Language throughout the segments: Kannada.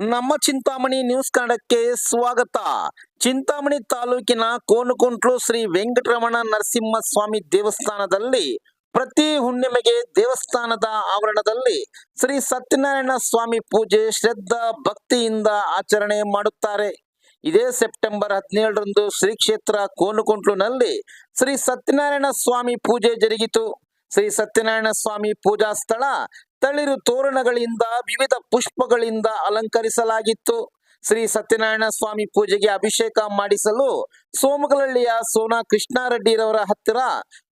ನಮ್ಮ ಚಿಂತಾಮಣಿ ನ್ಯೂಸ್ ಕನ್ನಡಕ್ಕೆ ಸ್ವಾಗತ. ಚಿಂತಾಮಣಿ ತಾಲೂಕಿನ ಕೋನುಕುಂಟ್ಲು ಶ್ರೀ ವೆಂಕಟರಮಣ ನರಸಿಂಹಸ್ವಾಮಿ ದೇವಸ್ಥಾನದಲ್ಲಿ ಪ್ರತಿ ಹುಣ್ಣಿಮೆಗೆ ದೇವಸ್ಥಾನದ ಆವರಣದಲ್ಲಿ ಶ್ರೀ ಸತ್ಯನಾರಾಯಣ ಸ್ವಾಮಿ ಪೂಜೆ ಶ್ರದ್ಧಾ ಭಕ್ತಿಯಿಂದ ಆಚರಣೆ ಮಾಡುತ್ತಾರೆ. ಇದೇ ಸೆಪ್ಟೆಂಬರ್ ಹದಿನೇಳರಂದು ಶ್ರೀ ಕ್ಷೇತ್ರ ಕೋನಕುಂಟ್ಲುನಲ್ಲಿ ಶ್ರೀ ಸತ್ಯನಾರಾಯಣ ಸ್ವಾಮಿ ಪೂಜೆ ಜರುಗಿತು. ಶ್ರೀ ಸತ್ಯನಾರಾಯಣ ಸ್ವಾಮಿ ಪೂಜಾ ಸ್ಥಳ. ತಳಿರು ತೋರಣಗಳಿಂದ ವಿವಿಧ ಪುಷ್ಪಗಳಿಂದ ಅಲಂಕರಿಸಲಾಗಿತ್ತು. ಶ್ರೀ ಸತ್ಯನಾರಾಯಣ ಸ್ವಾಮಿ ಪೂಜೆಗೆ ಅಭಿಷೇಕ ಮಾಡಿಸಲು ಸೋಮಗಲಹಳ್ಳಿಯ ಸೋನಾ ಕೃಷ್ಣಾರೆಡ್ಡಿರವರ ಹತ್ತಿರ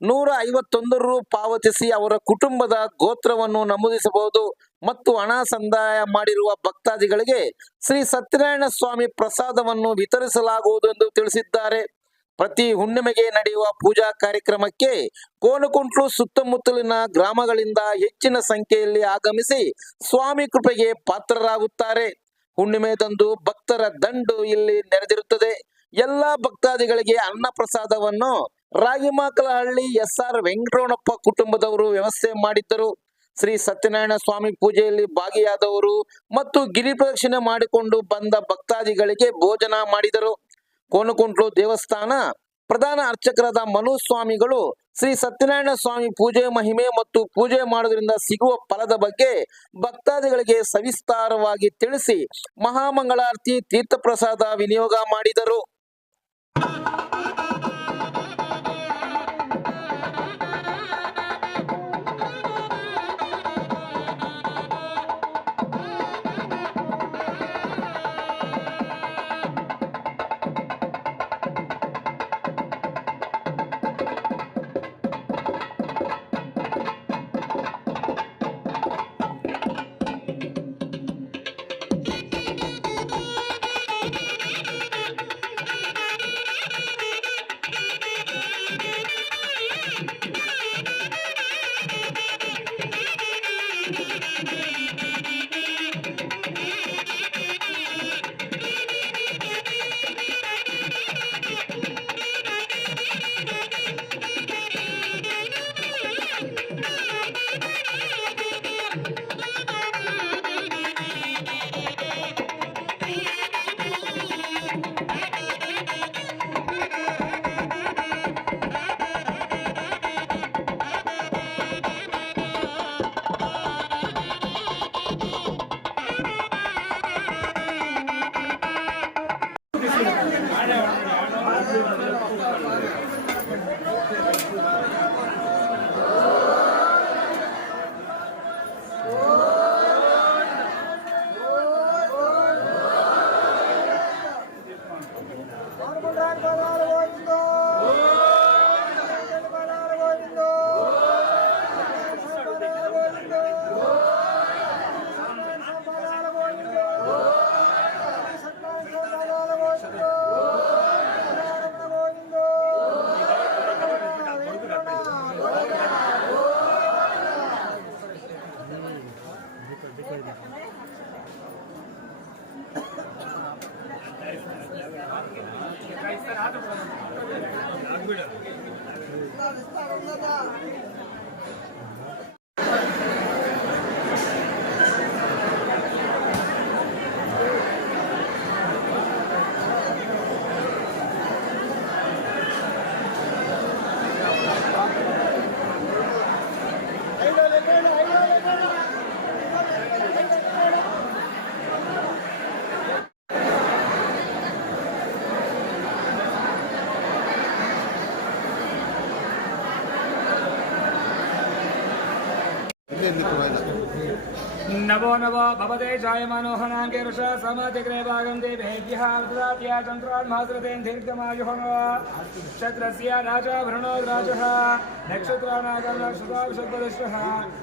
ನೂರ ಐವತ್ತೊಂದು ರು ಪಾವತಿಸಿ ಅವರ ಕುಟುಂಬದ ಗೋತ್ರವನ್ನು ನಮೂದಿಸಬಹುದು ಮತ್ತು ಹಣ ಸಂದಾಯ ಮಾಡಿರುವ ಭಕ್ತಾದಿಗಳಿಗೆ ಶ್ರೀ ಸತ್ಯನಾರಾಯಣ ಸ್ವಾಮಿ ಪ್ರಸಾದವನ್ನು ವಿತರಿಸಲಾಗುವುದು ಎಂದು ತಿಳಿಸಿದ್ದಾರೆ. ಪ್ರತಿ ಹುಣ್ಣಿಮೆಗೆ ನಡೆಯುವ ಪೂಜಾ ಕಾರ್ಯಕ್ರಮಕ್ಕೆ ಕೋನಕುಂಟ್ಲು ಸುತ್ತಮುತ್ತಲಿನ ಗ್ರಾಮಗಳಿಂದ ಹೆಚ್ಚಿನ ಸಂಖ್ಯೆಯಲ್ಲಿ ಆಗಮಿಸಿ ಸ್ವಾಮಿ ಕೃಪೆಗೆ ಪಾತ್ರರಾಗುತ್ತಾರೆ. ಹುಣ್ಣಿಮೆದಂದು ಭಕ್ತರ ದಂಡು ಇಲ್ಲಿ ನೆರೆದಿರುತ್ತದೆ. ಎಲ್ಲಾ ಭಕ್ತಾದಿಗಳಿಗೆ ಅನ್ನ ಪ್ರಸಾದವನ್ನು ರಾಗಿಮಾಕಲಹಳ್ಳಿ ಎಸ್ ಆರ್ ವೆಂಕಟರಮಣಪ್ಪ ಕುಟುಂಬದವರು ವ್ಯವಸ್ಥೆ ಮಾಡಿದ್ದರು. ಶ್ರೀ ಸತ್ಯನಾರಾಯಣ ಸ್ವಾಮಿ ಪೂಜೆಯಲ್ಲಿ ಭಾಗಿಯಾದವರು ಮತ್ತು ಗಿರಿ ಪ್ರದಕ್ಷಿಣೆ ಮಾಡಿಕೊಂಡು ಬಂದ ಭಕ್ತಾದಿಗಳಿಗೆ ಭೋಜನ ಮಾಡಿದರು. ಕೋನಕುಂಟ್ಲು ದೇವಸ್ಥಾನ ಪ್ರಧಾನ ಅರ್ಚಕರಾದ ಮನು ಸ್ವಾಮಿಗಳು ಶ್ರೀ ಸತ್ಯನಾರಾಯಣ ಸ್ವಾಮಿ ಪೂಜೆ ಮಹಿಮೆ ಮತ್ತು ಪೂಜೆ ಮಾಡುವುದರಿಂದ ಸಿಗುವ ಫಲದ ಬಗ್ಗೆ ಭಕ್ತಾದಿಗಳಿಗೆ ಸವಿಸ್ತಾರವಾಗಿ ತಿಳಿಸಿ ಮಹಾಮಂಗಳಾರತಿ ತೀರ್ಥಪ್ರಸಾದ ವಿನಿಯೋಗ ಮಾಡಿದರು. Thank you. right up. Namo Namo भवते जायमानोहनाङ्गे ऋष समाधिग्रे भागं देवेभ्यः ददात्या चन्द्रान्मासृतेन् दीर्घमायुः नक्षत्रस्य राजा भृणोद्राजः नक्षत्राणागर्णशुभाभिषद्वदश्वः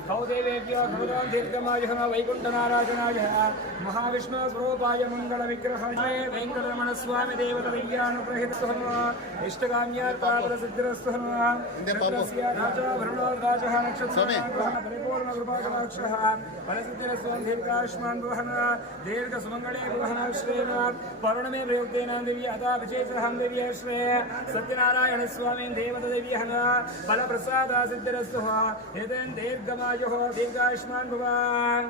तौ देवेभ्यो भगवान् दीर्घमायुः न मङ्गलविग्रहाय राजा नक्षत्रः दीर्घ भुवनः दीर्घसुमङ्गले भुवनः श्रेणात् पौर्णमे प्रयोक्तेनां देवी अथा विजयसहं देवी श्रेय सत्यनारायणस्वामीं देवतदेवी हनः फलप्रसादा सिद्धिरस्वः एतेन दीर्घमायुः दीर्घायुष्मान् भवान्